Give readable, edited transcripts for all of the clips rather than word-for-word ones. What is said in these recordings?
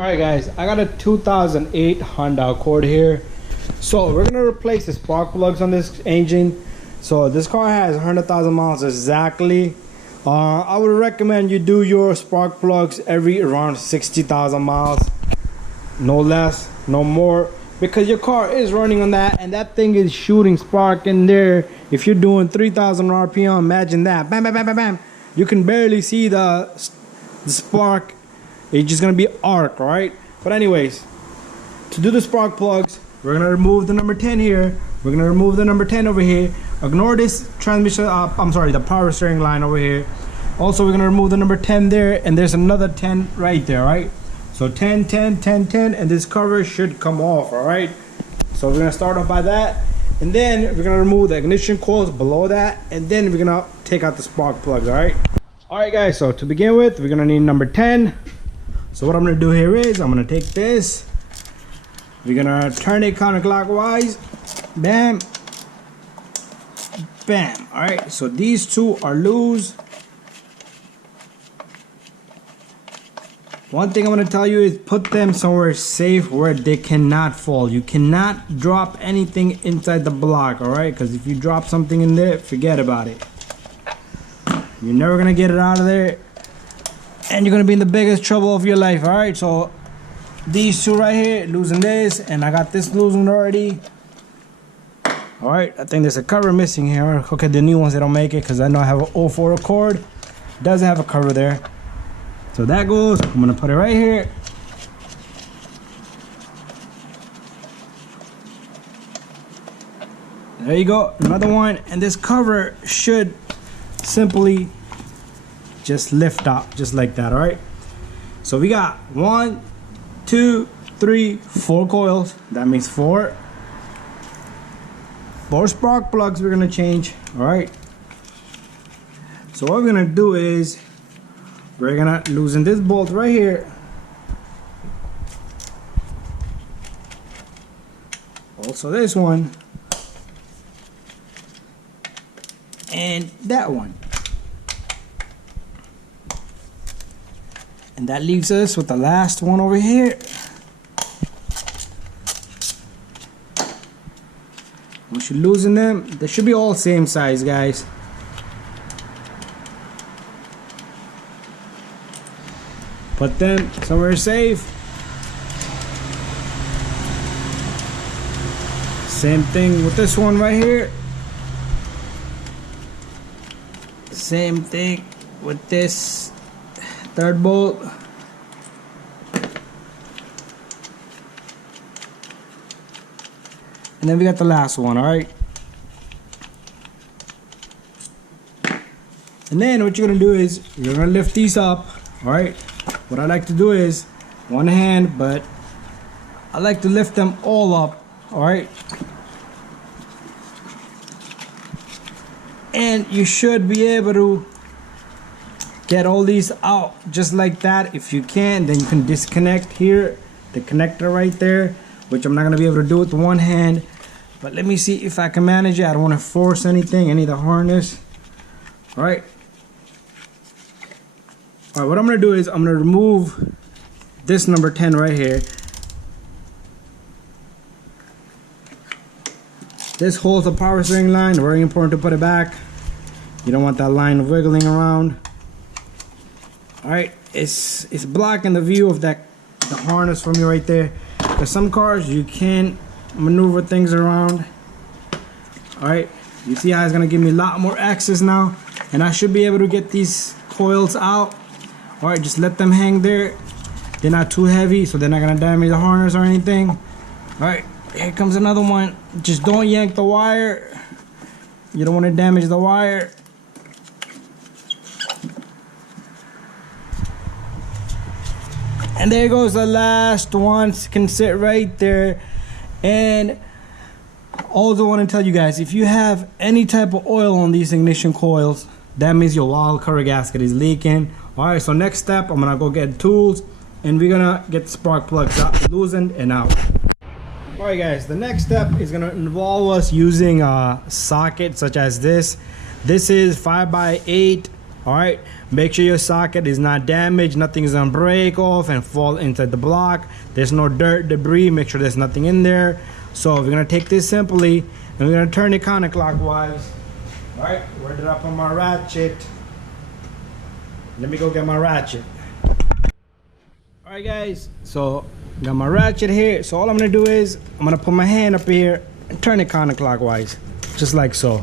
Alright guys, I got a 2008 Honda Accord here. So we're gonna replace the spark plugs on this engine. So this car has 100,000 miles exactly. I would recommend you do your spark plugs every around 60,000 miles. No less, no more. Because your car is running on that and that thing is shooting spark in there. If you're doing 3,000 RPM, imagine that. Bam, bam, bam, bam, bam. You can barely see the spark. It's just gonna be arc, right? But anyways, to do the spark plugs, we're gonna remove the number 10 here. We're gonna remove the number 10 over here. Ignore this transmission, the power steering line over here. Also, we're gonna remove the number 10 there, and there's another 10 right there, right? So 10, 10, 10, 10, and this cover should come off, all right? So we're gonna start off by that, and then we're gonna remove the ignition coils below that, and then we're gonna take out the spark plugs, all right? All right, guys, so to begin with, we're gonna need number 10. So what I'm gonna do here is, I'm gonna take this, we're gonna turn it counterclockwise, bam, bam. All right, so these two are loose. One thing I'm gonna tell you is put them somewhere safe where they cannot fall. You cannot drop anything inside the block, all right? Because if you drop something in there, forget about it. You're never gonna get it out of there, and you're gonna be in the biggest trouble of your life, all right? So these two right here, losing this, and I got this loosened already. All right, I think there's a cover missing here. Okay, the new ones, they don't make it because I know I have an 04 Accord. Doesn't have a cover there. So that goes, I'm gonna put it right here. There you go, another one. And this cover should simply just lift up, just like that, all right? So we got 1, 2, 3, 4 coils. That means 4 spark plugs we're gonna change, all right? So what we're gonna do is we're gonna loosen this bolt right here. Also this one. And that one. And that leaves us with the last one over here. Once you loosen them, they should be all same size, guys. Put them somewhere safe. Same thing with this one right here. Same thing with this third bolt. And then we got the last one, all right? And then what you're gonna do is you're gonna lift these up, all right? What I like to do is one hand, but I like to lift them all up, all right? And you should be able to get all these out just like that. If you can, then you can disconnect here, the connector right there, which I'm not gonna be able to do with one hand. But let me see if I can manage it. I don't wanna force anything. I need the harness, all right? All right, what I'm gonna do is I'm gonna remove this number 10 right here. This holds the power steering line. Very important to put it back. You don't want that line wiggling around. All right, it's blocking the view of the harness from you right there. Because some cars you can maneuver things around. All right, you see how it's gonna give me a lot more access now, and I should be able to get these coils out. All right, just let them hang there. They're not too heavy, so they're not gonna damage the harness or anything. All right, here comes another one. Just don't yank the wire. You don't want to damage the wire. And there goes the last one. Can sit right there. And also want to tell you guys, if you have any type of oil on these ignition coils, that means your wall cover gasket is leaking. All right, so next step, I'm gonna go get tools and we're gonna get the spark plugs out, loosened and out. All right guys, the next step is gonna involve us using a socket such as this. This is 5x8 All right, make sure your socket is not damaged, nothing is gonna break off and fall inside the block. There's no dirt, debris, make sure there's nothing in there. So we're gonna take this simply and we're gonna turn it counterclockwise. All right, where did I put my ratchet? Let me go get my ratchet. All right guys, so got my ratchet here. So all I'm gonna do is I'm gonna put my hand up here and turn it counterclockwise, just like so.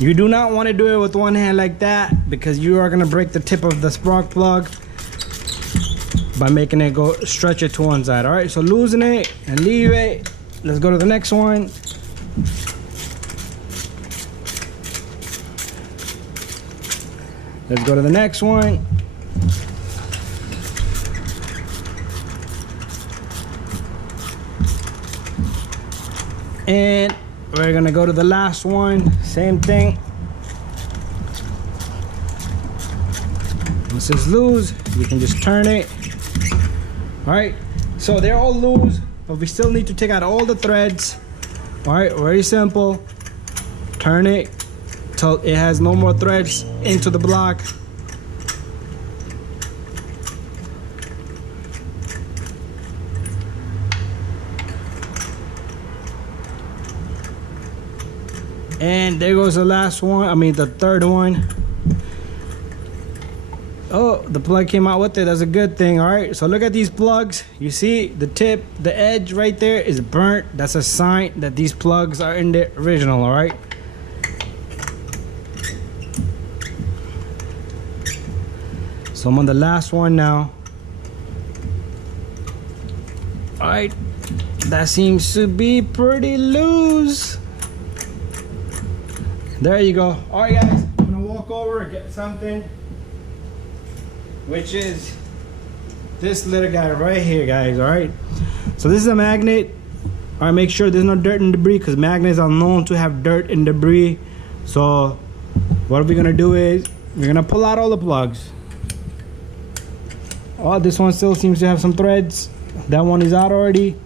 You do not want to do it with one hand like that because you are going to break the tip of the spark plug by making it go stretch it to one side. All right, so loosen it and leave it. Let's go to the next one. Let's go to the next one. And we're gonna go to the last one, same thing. Once it's loose, you can just turn it. All right, so they're all loose, but we still need to take out all the threads. All right, very simple. Turn it till it has no more threads into the block. And there goes the last one, I mean the third one. Oh, the plug came out with it, that's a good thing. All right, so look at these plugs. You see the tip, the edge right there is burnt. That's a sign that these plugs are in the original, all right? So I'm on the last one now. All right, that seems to be pretty loose. There you go. All right guys, I'm gonna walk over and get something, which is this little guy right here, guys. All right, so this is a magnet. All right, make sure there's no dirt and debris because magnets are known to have dirt and debris. So what we're gonna do is we're gonna pull out all the plugs. Oh, this one still seems to have some threads. That one is out already.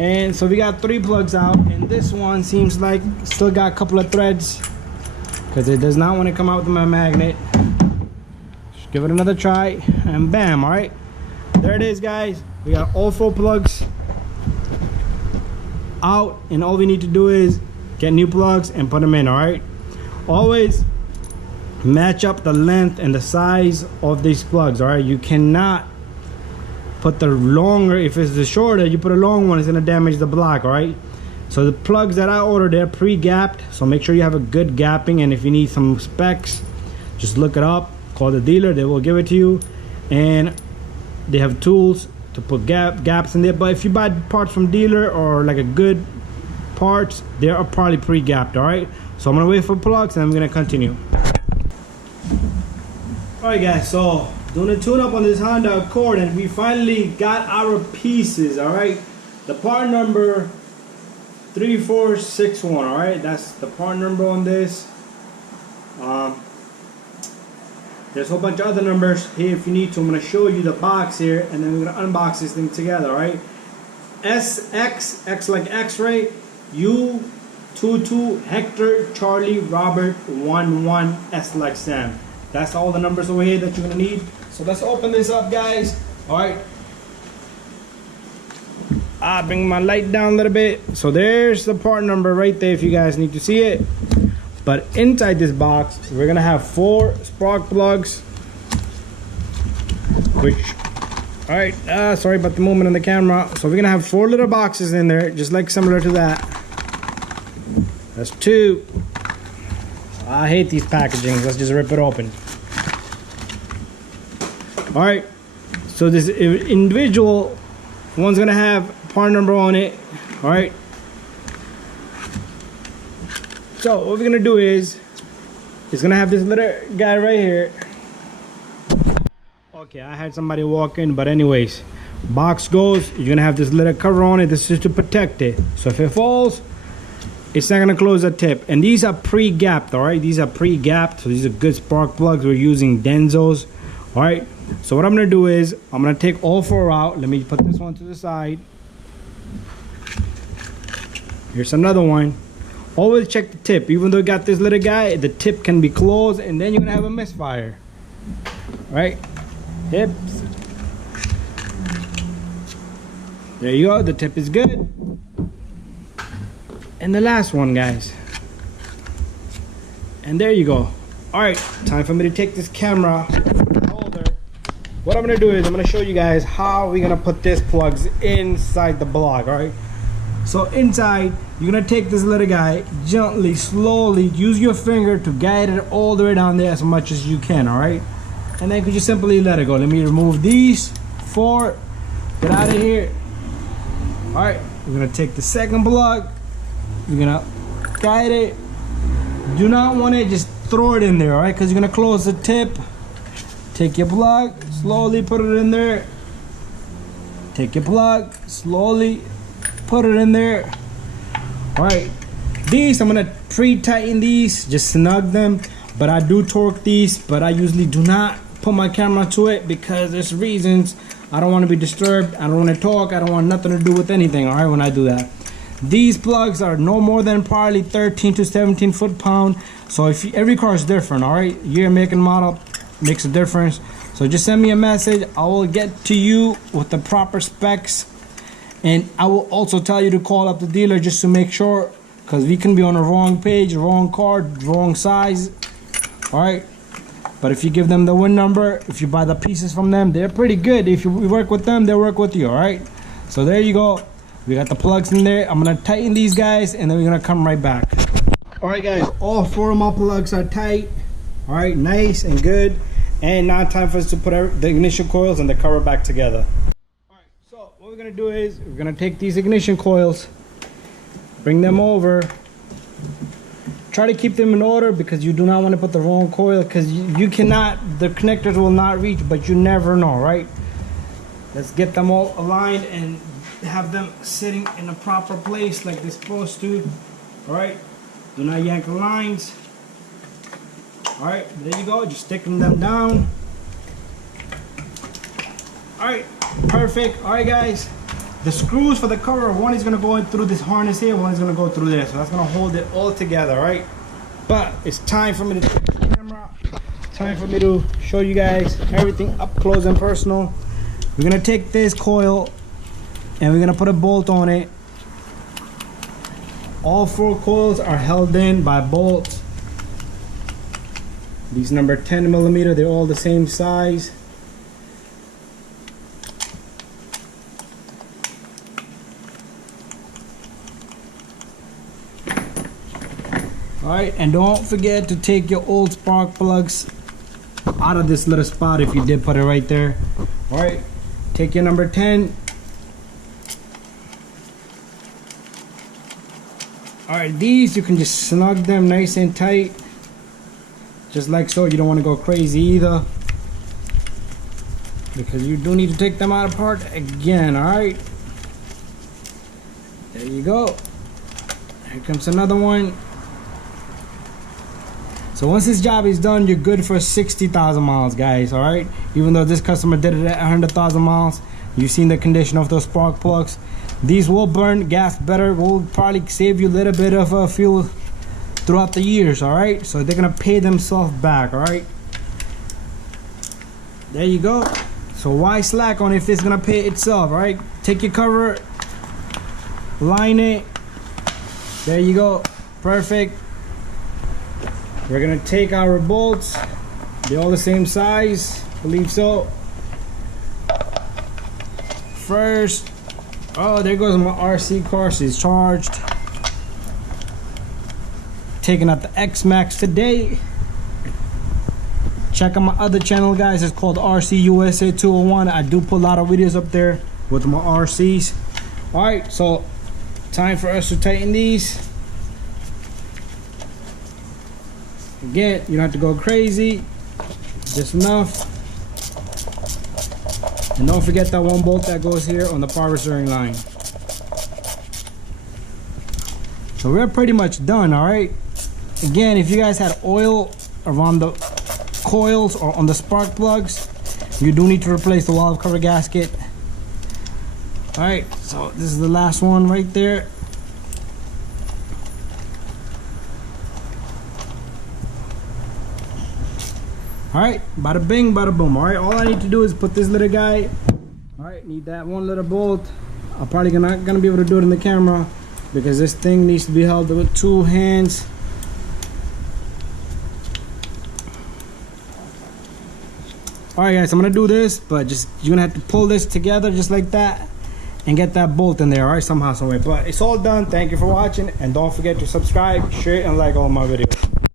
And so we got 3 plugs out, and this one seems like still got a couple of threads because it does not want to come out with my magnet. Just give it another try and bam. All right, there it is guys. We got all 4 plugs out, and all we need to do is get new plugs and put them in. All right, always match up the length and the size of these plugs. All right, you cannot put the longer, if it's the shorter you put a long one, it's gonna damage the block. All right, so the plugs that I ordered, they're pre-gapped, so make sure you have a good gapping, and if you need some specs, just look it up, call the dealer, they will give it to you, and they have tools to put gaps in there. But if you buy parts from dealer or like a good parts, they are probably pre-gapped. All right, so I'm gonna wait for plugs and I'm gonna continue. All right guys, so doing a tune up on this Honda Accord, and we finally got our pieces. All right, the part number 3461. all right, that's the part number on this. There's a whole bunch of other numbers here if you need to. I'm going to show you the box here, and then we're going to unbox this thing together. All right, SX, X like X-ray, U22, Hector, Charlie, Robert, 11, S like Sam. That's all the numbers over here that you're going to need. So let's open this up, guys. All right, I'll bring my light down a little bit. So there's the part number right there if you guys need to see it. But inside this box, we're gonna have 4 spark plugs, which, all right, sorry about the movement on the camera. So we're gonna have 4 little boxes in there, just like similar to that. That's 2. I hate these packagings. Let's just rip it open. All right, so this individual one's gonna have part number on it. All right, so what we're gonna do is it's gonna have this little guy right here. Okay, I had somebody walk in, but anyways, box goes, you're gonna have this little cover on it. This is to protect it, so if it falls, it's not gonna close the tip. And these are pre-gapped. All right, these are pre-gapped, so these are good spark plugs. We're using Denzos. All right, so what I'm gonna do is I'm gonna take all 4 out. Let me put this one to the side. Here's another one. Always check the tip. Even though you got this little guy, the tip can be closed and then you're gonna have a misfire. Right? Tips. There you go, the tip is good. And the last one, guys. And there you go. Alright, time for me to take this camera holder. What I'm gonna do is I'm gonna show you guys how we're gonna put this plugs inside the block. Alright. So inside, you're gonna take this little guy, gently, slowly, use your finger to guide it all the way down there as much as you can, alright? And then you just simply let it go. Let me remove these 4. Get out of here. Alright, we're gonna take the second plug. You're gonna guide it. Do not want to just throw it in there, alright? Because you're gonna close the tip. Take your plug, slowly put it in there. Take your plug, slowly put it in there. Alright, these I'm gonna pre-tighten these, just snug them. But I do torque these, but I usually do not put my camera to it because there's reasons. I don't want to be disturbed, I don't want to talk, I don't want nothing to do with anything, alright, when I do that. These plugs are no more than probably 13 to 17 foot-pound. So if every car is different, alright? Year, make, and model makes a difference. So just send me a message, I will get to you with the proper specs. And I will also tell you to call up the dealer just to make sure, because we can be on the wrong page, wrong card, wrong size. Alright, but if you give them the VIN number, if you buy the pieces from them, they're pretty good. If you work with them, they'll work with you. Alright, so there you go. We got the plugs in there. I'm gonna tighten these guys and then we're gonna come right back. Alright guys, all 4 of my plugs are tight. Alright, nice and good. And now time for us to put the ignition coils and the cover back together. So what we're gonna do is we're gonna take these ignition coils, bring them over, try to keep them in order because you do not want to put the wrong coil because you cannot, the connectors will not reach, but you never know, right? Let's get them all aligned and have them sitting in a proper place like they're supposed to. All right, do not yank the lines. All right, there you go, just sticking them down. All right, perfect. All right guys, the screws for the cover, one is going to go in through this harness here, one is going to go through there, so that's going to hold it all together. All right, but it's time for me to take the camera, time for me to show you guys everything up close and personal. We're going to take this coil and we're going to put a bolt on it. All 4 coils are held in by bolts. These number 10 millimeter, they're all the same size. Alright, and don't forget to take your old spark plugs out of this little spot if you did put it right there. Alright, take your number 10. Alright, these you can just snug them nice and tight. Just like so. You don't want to go crazy either, because you do need to take them out apart again. Alright, there you go. Here comes another one. So once this job is done, you're good for 60,000 miles, guys. All right, even though this customer did it at 100,000 miles, you've seen the condition of those spark plugs. These will burn gas better, will probably save you a little bit of fuel throughout the years. All right, so they're gonna pay themselves back. All right, there you go. So why slack on it if it's gonna pay itself? All right, take your cover, line it, there you go, perfect. We're gonna take our bolts, they're all the same size, I believe so. First, oh, there goes my RC car, she's charged. Taking out the X-Max today. Check out my other channel, guys, it's called RC USA 201. I do put a lot of videos up there with my RCs. All right, so time for us to tighten these. Again, you don't have to go crazy, just enough. And don't forget that one bolt that goes here on the power steering line. So we're pretty much done. All right, again, if you guys had oil around the coils or on the spark plugs, you do need to replace the valve cover gasket. All right, so this is the last one right there. All right, bada bing, bada boom. All right, all I need to do is put this little guy. All right, need that one little bolt. I'm probably not gonna be able to do it in the camera because this thing needs to be held with 2 hands. All right, guys, I'm gonna do this, but you're gonna have to pull this together just like that and get that bolt in there, all right, somehow, some way. But it's all done. Thank you for watching, and don't forget to subscribe, share, and like all my videos.